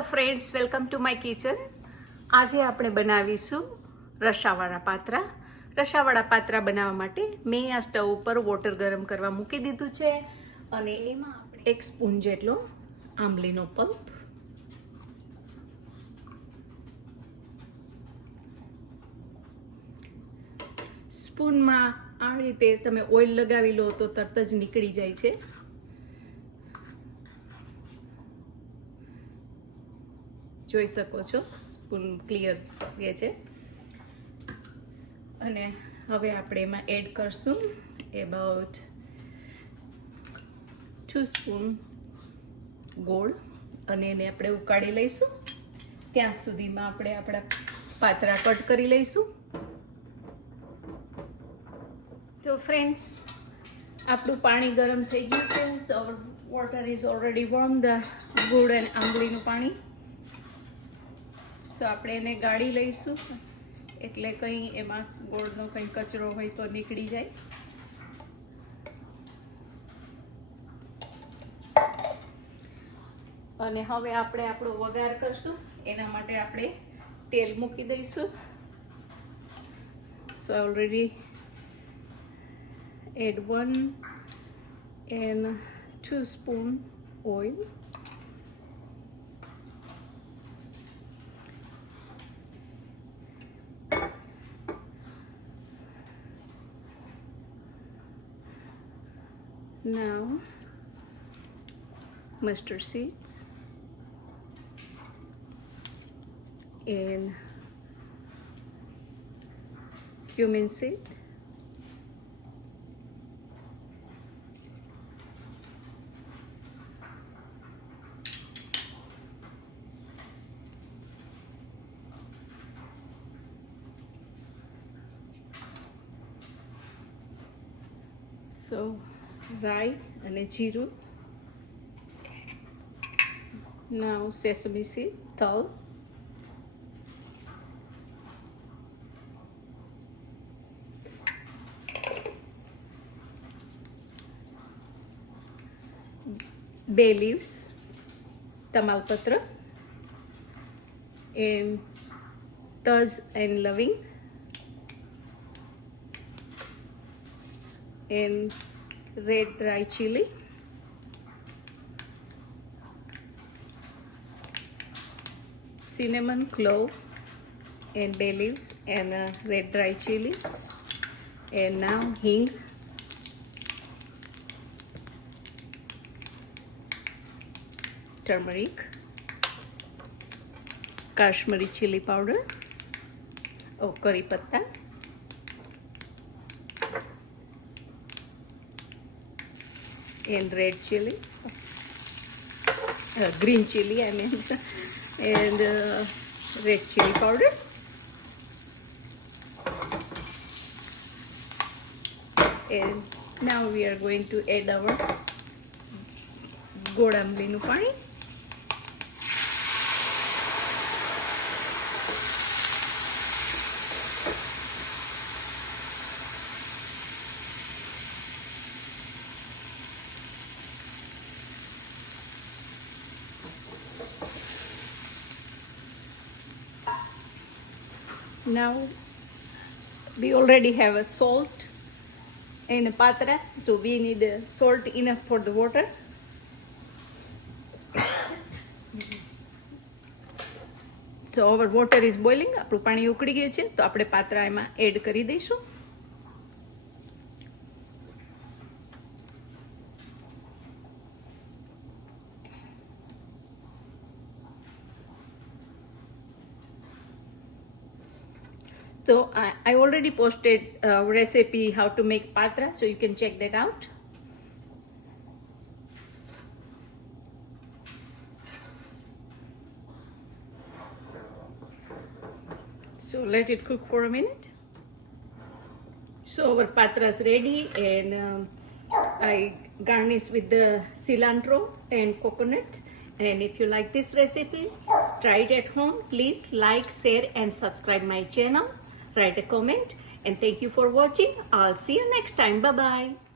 Hello friends, welcome to my kitchen. આજે આપણે બનાવીશું રસાવાળા પાત્રા. રસાવાળા પાત્રા બનાવવા માટે મેં આ સ્ટવ ઉપર વોટર ગરમ કરવા મૂકી દીધું છે અને એમાં આપણે 1 સ્પૂન જેટલો આંબલીનો પલ્પ, સ્પૂનમાં આ રીતે તમે ઓઇલ લગાવી લો તો તરત જ નીકળી જાય છે. જોઈ શકો છો સ્પૂન ક્લિયર રહે છે. અને હવે આપણે એમાં એડ કરશું અબાઉટ 2 સ્પૂન ગોળ અને એને આપણે ઉકાળી લઈશું. ત્યાં સુધીમાં આપણે આપણા પાત્રા કટ કરી લઈશું. તો ફ્રેન્ડ્સ, આપણું પાણી ગરમ થઈ ગયું છે. તો water is already warm, the good and આંબલીનું પાણી. તો આપણે એને ગાળી લઈશું એટલે કંઈ એમાં ગોળનો કંઈ કચરો હોય તો નીકળી જાય. અને હવે આપણે આપણો વઘાર કરશું. એના માટે આપણે તેલ મૂકી દઈશું. So already add 1 and 2 spoon oil. Now mustard seeds and cumin seed, so રાઈ અને જીરું. નાવ સેસમી સીડ, તલ, બે લીવ્સ, તમાલપત્ર, and તજ and લવિંગ, and red dry chili, cinnamon, clove and bay leaves and red dry chili, and now hing, turmeric, kashmiri chili powder, curry patta, and red chili, green chili I mean, and red chili powder, and now we are going to add our ગોળ આંબલીનું પાણી. Now we already have a salt in a patra, so we need salt enough for the water. So our water is boiling. આપણું પાણી ઉકળી ગયું છે તો આપણે પાત્રા એમાં એડ કરી દઈશું. So I already posted a recipe how to make patra, so you can check that out. So let it cook for a minute. So our patra is ready, and I garnish with the cilantro and coconut. And if you like this recipe, try it at home. Please like, share and subscribe my channel. Write a comment, and thank you for watching. I'll see you next time. Bye bye.